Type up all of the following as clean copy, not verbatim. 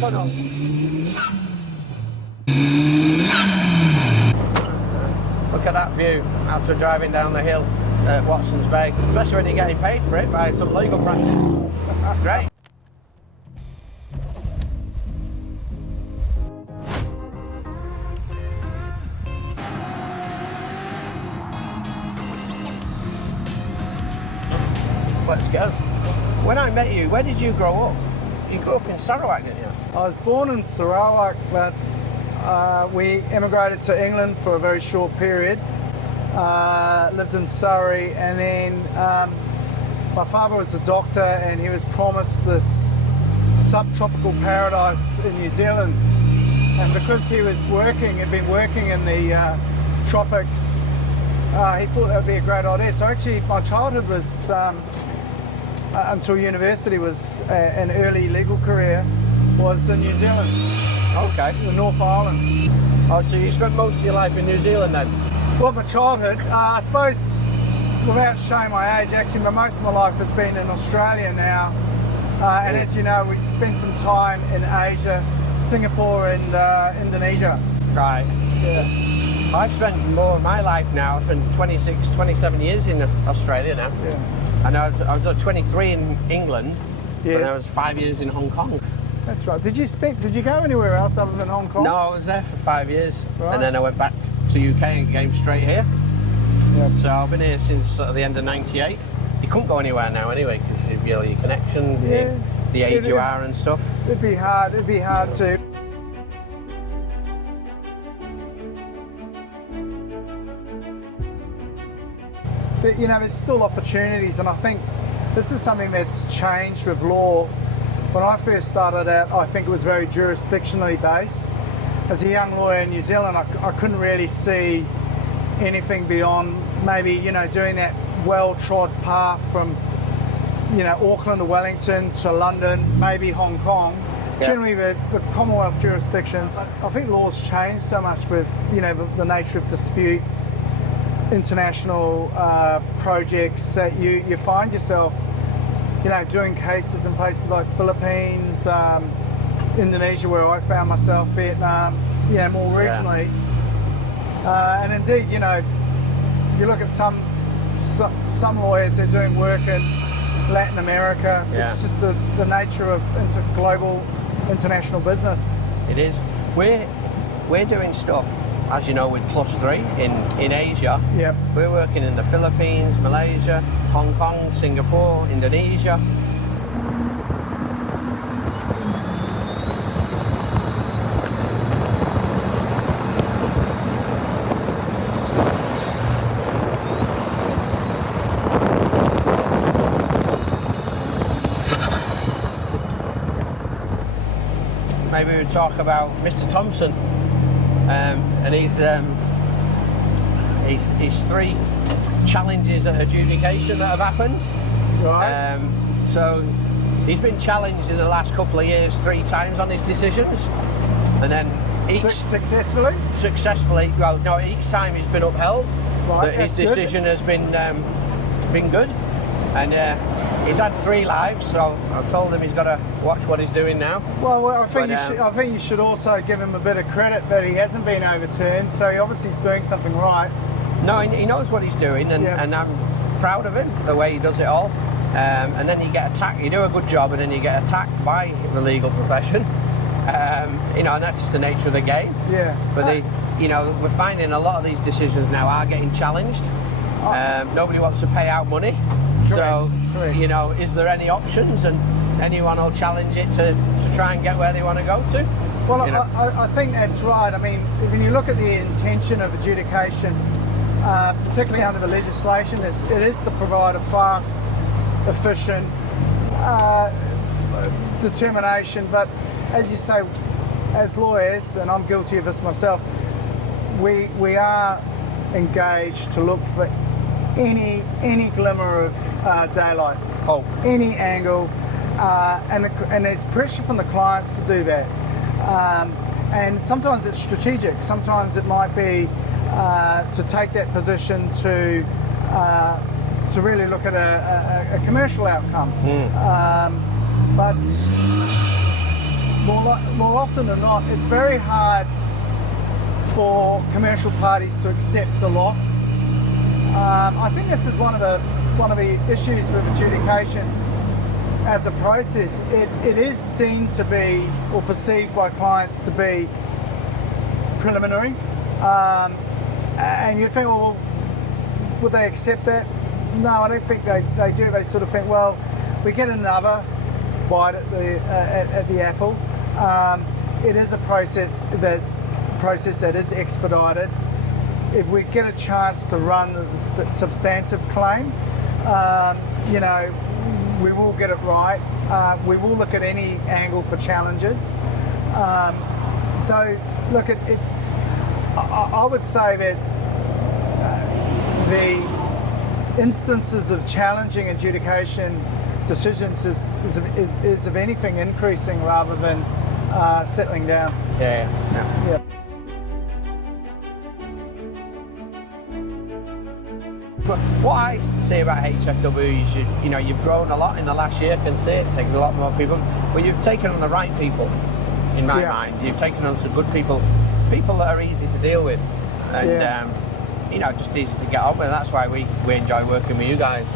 tunnel. Look at that view after driving down the hill at Watson's Bay, especially when you're getting paid for it by some legal practice. That's great. Let's go. When I met you, where did you grow up? You grew up in Sarawak, didn't you? I was born in Sarawak, but we emigrated to England for a very short period. Lived in Surrey, and then my father was a doctor, and he was promised this subtropical paradise in New Zealand. And because he was had been working in the tropics, he thought that would be a great idea. So actually, my childhood was, until university, was an early legal career, was in New Zealand. Okay. In North Island. Oh, so you spent most of your life in New Zealand then? Well, my childhood, I suppose, without showing my age, actually, most of my life has been in Australia now. And as you know, we spent some time in Asia, Singapore and Indonesia. Right. Yeah. I've spent more of my life now. I've spent 26, 27 years in Australia now. Yeah. And I was 23 in England, Yes. and I was 5 years in Hong Kong. That's right. Did you go anywhere else other than Hong Kong? No, I was there for 5 years, Right. and then I went back to UK and came straight here. Yep. So I've been here since sort of the end of '98. You couldn't go anywhere now anyway because of your connections, Yeah. the age you are and stuff. It'd be hard to. You know, there's still opportunities, and I think this is something that's changed with law. When I first started out, I think it was very jurisdictionally based. As a young lawyer in New Zealand, I couldn't really see anything beyond maybe, you know, doing that well-trod path from, you know, Auckland to Wellington to London, maybe Hong Kong. Yeah. Generally the Commonwealth jurisdictions. I think law's changed so much with, you know, the nature of disputes, international projects, that you find yourself, you know, doing cases in places like Philippines, Indonesia, where I found myself, Vietnam, you know, more regionally. And indeed, you know, if you look at some lawyers, they're doing work in Latin America. Yeah. It's just the nature of global international business. It is. We're doing stuff, as you know, with +3 in Asia. Yep. We're working in the Philippines, Malaysia, Hong Kong, Singapore, Indonesia. Maybe we talk about Mr. Thompson, and he's 3 challenges at adjudication that have happened. Right. So he's been challenged in the last couple of years 3 times on his decisions, and then each Successfully? well, no, each time it's been upheld. Right, That his that's good. decision has been good, and he's had 3 lives. So I've told him he's got to watch what he's doing now. Well, I think But, I think you should also give him a bit of credit that he hasn't been overturned. So he obviously is doing something right. No, he knows what he's doing, and, Yeah. and I'm proud of him, the way he does it all. And then you get attacked, you do a good job, and then you get attacked by the legal profession. You know, and that's just the nature of the game. Yeah. But you know, we're finding a lot of these decisions now are getting challenged. Nobody wants to pay out money. So, Correct. you know, is there any options? And anyone will challenge it to try and get where they want to go to. Well, You know? I think that's right. I mean, when you look at the intention of adjudication, particularly under the legislation, it is to provide a fast, efficient determination. But as you say, as lawyers, and I'm guilty of this myself, we are engaged to look for any glimmer of daylight, Hope. any angle, and there's pressure from the clients to do that. And sometimes it's strategic. Sometimes it might be to take that position to really look at a commercial outcome. But more often than not, it's very hard for commercial parties to accept a loss. I think this is one of the issues with adjudication as a process. It is seen to be, or perceived by clients to be, preliminary, and you think, well, would they accept that? No, I don't think they do. They sort of think, well, we get another bite at the apple. It is a process that is expedited. If we get a chance to run the substantive claim, we will get it right. We will look at any angle for challenges. So, look, I would say that the instances of challenging adjudication decisions is of anything increasing rather than settling down. Yeah. What I say about HFW is you've grown a lot in the last year. I can see it, taking a lot more people, but you've taken on the right people. In my mind, you've taken on some good people that are easy to deal with, and just easy to get on with. That's why we enjoy working with you guys,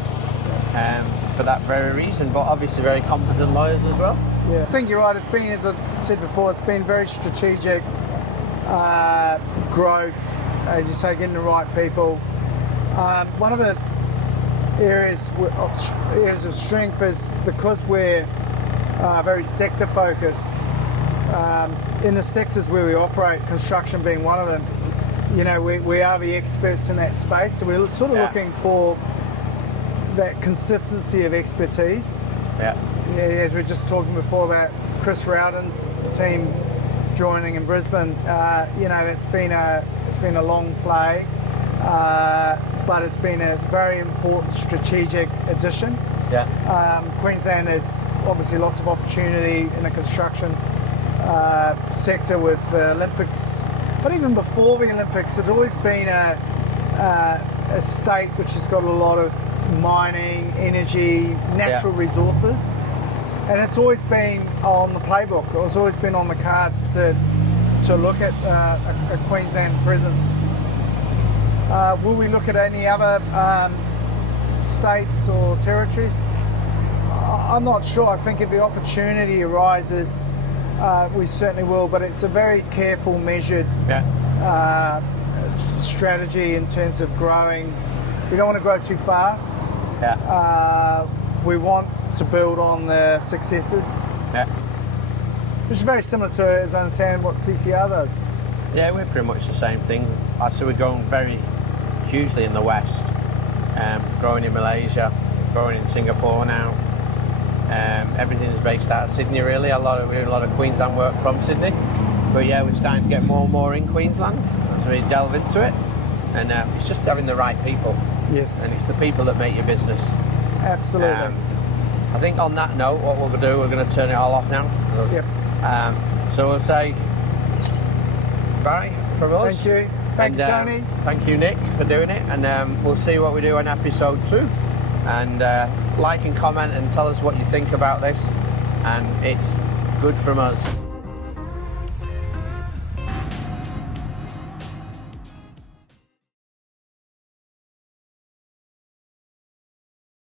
for that very reason. But obviously, very competent lawyers as well. Yeah, I think you're right. It's been, as I said before, it's been very strategic growth, as you say, getting the right people. One of the areas of strength is because we're very sector focused. In the sectors where we operate, construction being one of them, we are the experts in that space. So we're sort of looking for that consistency of expertise. Yeah, as we were just talking before about Chris Rowden's team joining in Brisbane. It's been a long play. But it's been a very important strategic addition. Queensland has obviously lots of opportunity in the construction sector with Olympics, but even before the Olympics, it's always been a state which has got a lot of mining, energy, natural resources, and it's always been on the playbook. It's always been on the cards to look at a Queensland presence. Will we look at any other states or territories? I'm not sure. I think if the opportunity arises, we certainly will, but it's a very careful, measured strategy in terms of growing. We don't want to grow too fast. We want to build on the successes, which is very similar to, as I understand, what CCR does. Yeah, we're pretty much the same thing. So we're growing very hugely in the West, growing in Malaysia, growing in Singapore now. Everything is based out of Sydney, really. We're doing a lot of Queensland work from Sydney, but we're starting to get more and more in Queensland as we delve into it. And it's just having the right people. Yes. And it's the people that make your business. Absolutely. I think on that note, what we're going to do, we're going to turn it all off now. Yep. So we'll say bye from us. Thank you. Thank you, Tony. Thank you, Nick, for doing it. And we'll see what we do on episode 2. And like and comment and tell us what you think about this. And it's good from us.